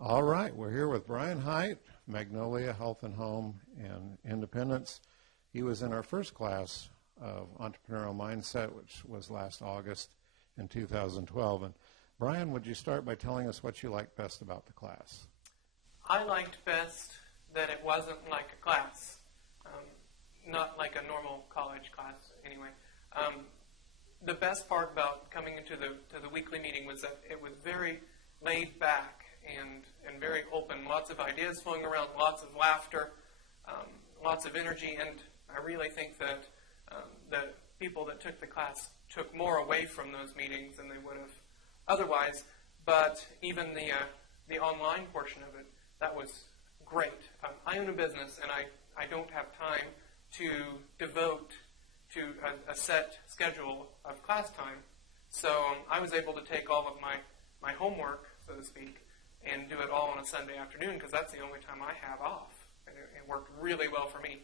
All right, we're here with Brian Hight, Magnolia Health and Home in Independence. He was in our first class of Entrepreneurial Mindset, which was last August in 2012. And Brian, would you start by telling us what you liked best about the class? I liked best that it wasn't like a class, not like a normal college class anyway. The best part about coming into the weekly meeting was that it was very laid back and very open, lots of ideas flowing around, lots of laughter, lots of energy, and I really think that the people that took the class took more away from those meetings than they would have otherwise. But even the online portion of it, that was great. I own a business, and I don't have time to devote to a set schedule of class time. So I was able to take all of my homework, so to speak, and do it all on a Sunday afternoon because that's the only time I have off. And it worked really well for me.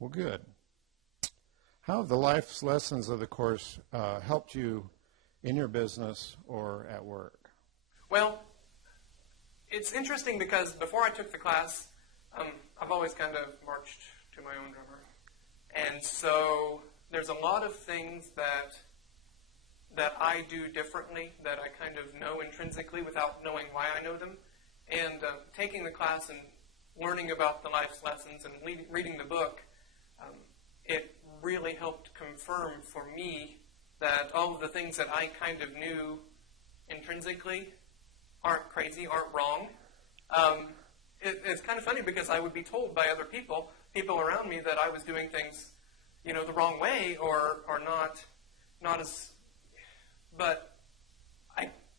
Well, good. How have the life lessons of the course helped you in your business or at work? Well, it's interesting because before I took the class, I've always kind of marched to my own drummer. And so there's a lot of things that I do differently that I kind of know intrinsically without knowing why I know them. And taking the class and learning about the life's lessons and reading the book, it really helped confirm for me that all of the things that I kind of knew intrinsically aren't crazy, aren't wrong. It's kind of funny because I would be told by other people around me that I was doing things, the wrong way or not as. But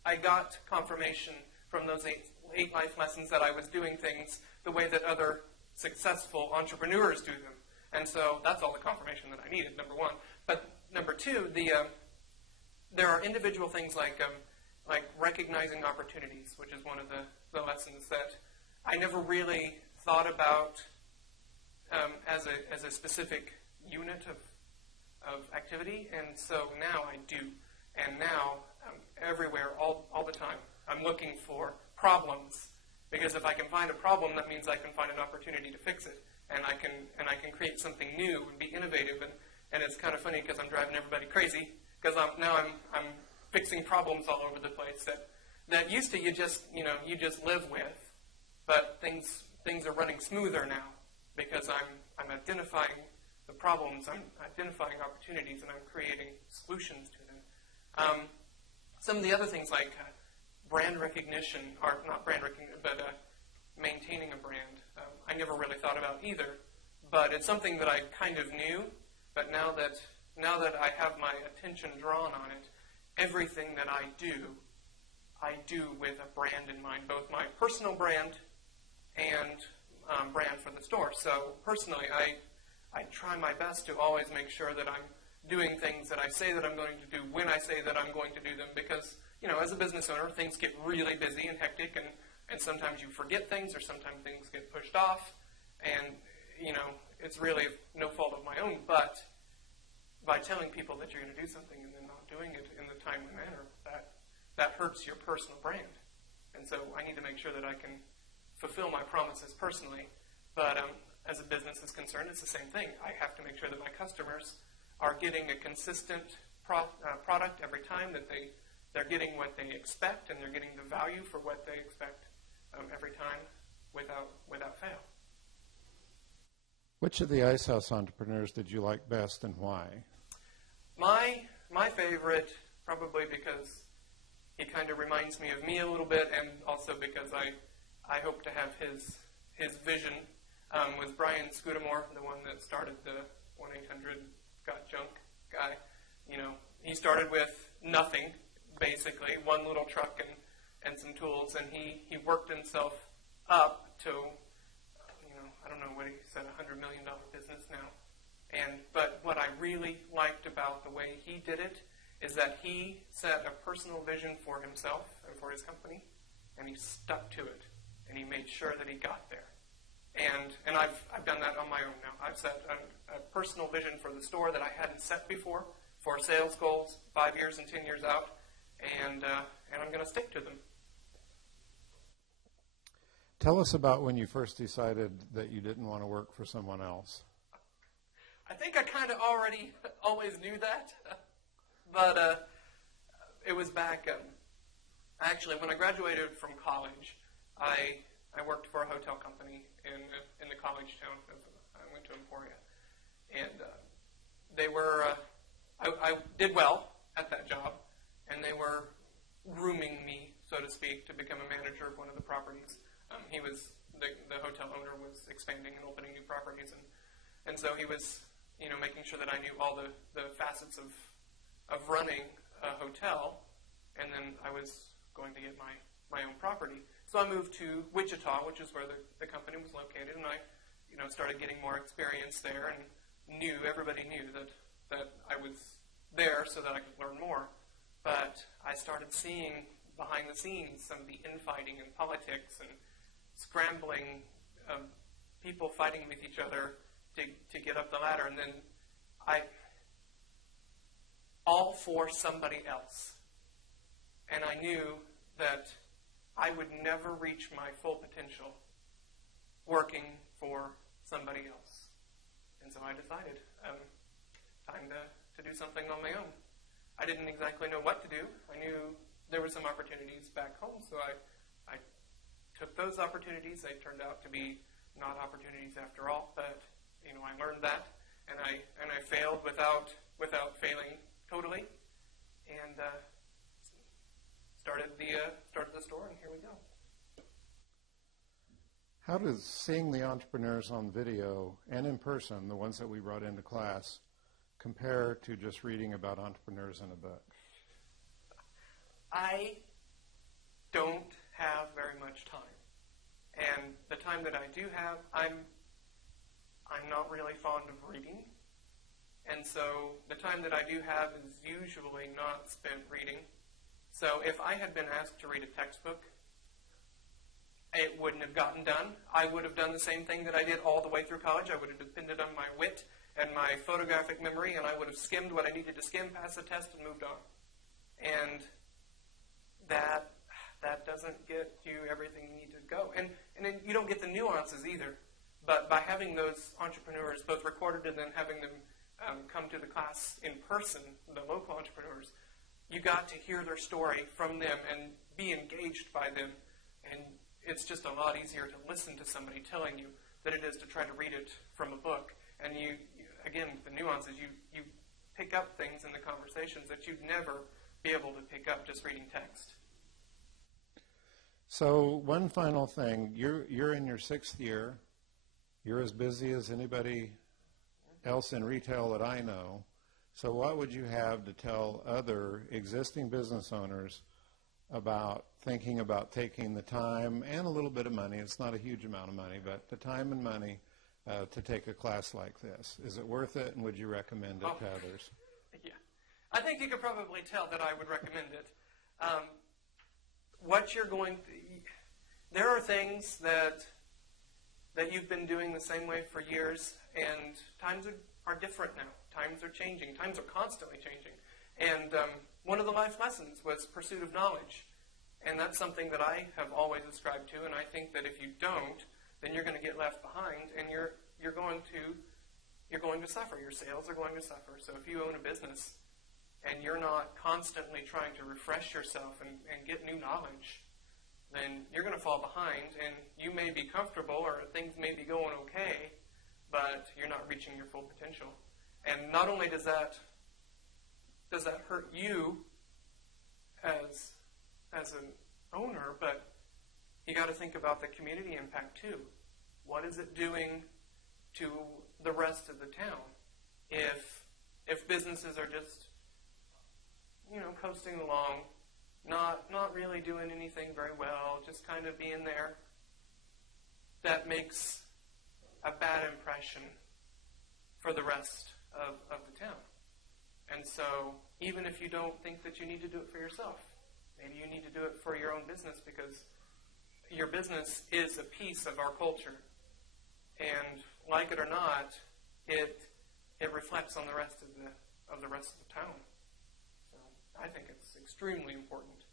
I got confirmation from those eight life lessons that I was doing things the way that other successful entrepreneurs do them. And so that's all the confirmation that I needed, number one. But number two, there are individual things like recognizing opportunities, which is one of the lessons that I never really thought about as a specific unit of activity. And so now I do. And now, everywhere, all the time, I'm looking for problems. Because if I can find a problem, that means I can find an opportunity to fix it. And I can create something new and be innovative. And it's kind of funny because I'm driving everybody crazy. Because I'm fixing problems all over the place that used to you just live with. But things are running smoother now because I'm identifying the problems, I'm identifying opportunities, and I'm creating solutions to them. Some of the other things like brand recognition, or not brand recognition, but maintaining a brand, I never really thought about either. But it's something that I kind of knew. But now that I have my attention drawn on it, everything that I do with a brand in mind, both my personal brand and brand for the store. So personally, I try my best to always make sure that I'm doing things that I say that I'm going to do when I say that I'm going to do them because, as a business owner, things get really busy and hectic and sometimes you forget things or sometimes things get pushed off and, it's really no fault of my own, but by telling people that you're going to do something and then not doing it in the timely manner, that hurts your personal brand. And so I need to make sure that I can fulfill my promises personally, but as a business is concerned, it's the same thing. I have to make sure that my customers are getting a consistent product every time, that they're getting what they expect and they're getting the value for what they expect every time without fail. Which of the Ice House entrepreneurs did you like best and why? My favorite, probably because he kind of reminds me of me a little bit and also because I hope to have his vision, was Brian Scudamore, the one that started the 1-800-GOT-JUNK guy. He started with nothing, basically, one little truck and some tools, and he worked himself up to, I don't know what he said, $100 million business now. But what I really liked about the way he did it is that he set a personal vision for himself and for his company, and he stuck to it, and he made sure that he got there. And I've done that on my own now. I've set a personal vision for the store that I hadn't set before, for sales goals 5 years and 10 years out, and I'm going to stick to them. Tell us about when you first decided that you didn't want to work for someone else. I think I kind of already always knew that, but it was back, actually, when I graduated from college, I worked for a hotel company in the college town. I went to Emporia, and they were, I did well at that job, and they were grooming me, so to speak, to become a manager of one of the properties. The hotel owner was expanding and opening new properties, and so he was, making sure that I knew all the facets of running a hotel, and then I was going to get my own property. So I moved to Wichita, which is where the company was located, and I, started getting more experience there, and everybody knew that I was there so that I could learn more. But I started seeing behind the scenes some of the infighting and politics and scrambling, people fighting with each other to get up the ladder, and then all for somebody else. And I knew that I would never reach my full potential working for somebody else. And so I decided, time to do something on my own. I didn't exactly know what to do. I knew there were some opportunities back home, so I took those opportunities. They turned out to be not opportunities after all, but I learned that, and I failed without failing totally, and started the store, and here we go. How does seeing the entrepreneurs on video and in person, the ones that we brought into class, compare to just reading about entrepreneurs in a book? I don't have very much time. And the time that I do have, I'm not really fond of reading. And so the time that I do have is usually not spent reading. So if I had been asked to read a textbook, it wouldn't have gotten done. I would have done the same thing that I did all the way through college. I would have depended on my wit and my photographic memory, and I would have skimmed what I needed to skim, passed the test, and moved on. And that doesn't get you everything you need to go. And then you don't get the nuances either. But by having those entrepreneurs both recorded and then having them come to the class in person, the local entrepreneurs, you got to hear their story from them and be engaged by them. And it's just a lot easier to listen to somebody telling you than it is to try to read it from a book. And you again, the nuances, you pick up things in the conversations that you'd never be able to pick up just reading text. So one final thing, you're in your 6th year. You're as busy as anybody else in retail that I know. So what would you have to tell other existing business owners about thinking about taking the time and a little bit of money? It's not a huge amount of money, but the time and money to take a class like this. Is it worth it, and would you recommend it to others? Yeah. I think you could probably tell that I would recommend it. There are things that you've been doing the same way for years, and times are different now. Times are changing. Times are constantly changing. And one of the life lessons was pursuit of knowledge. And that's something that I have always ascribed to, and I think that if you don't, then you're going to get left behind, and you're going to suffer. Your sales are going to suffer. So if you own a business and you're not constantly trying to refresh yourself and get new knowledge, then you're going to fall behind, and you may be comfortable or things may be going okay, but you're not reaching your full potential. And not only does that hurt you as an owner, but you got to think about the community impact too. What is it doing to the rest of the town? If businesses are just, coasting along, not really doing anything very well, just kind of being there, that makes a bad impression for the rest of the town. And so even if you don't think that you need to do it for yourself, maybe you need to do it for your own business, because your business is a piece of our culture. And like it or not, it reflects on the rest of the town. So I think it's extremely important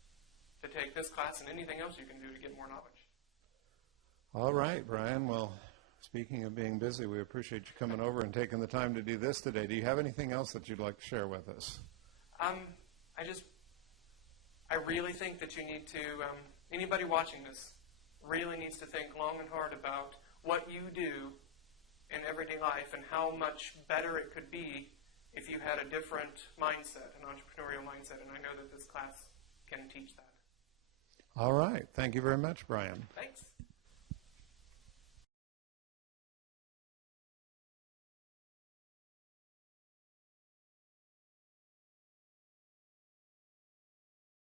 to take this class and anything else you can do to get more knowledge. All right, Brian. Well, speaking of being busy, we appreciate you coming over and taking the time to do this today. Do you have anything else that you'd like to share with us? I really think that you need to, anybody watching this really needs to think long and hard about what you do in everyday life and how much better it could be if you had a different mindset, an entrepreneurial mindset. And I know that this class can teach that. All right. Thank you very much, Brian. Thanks.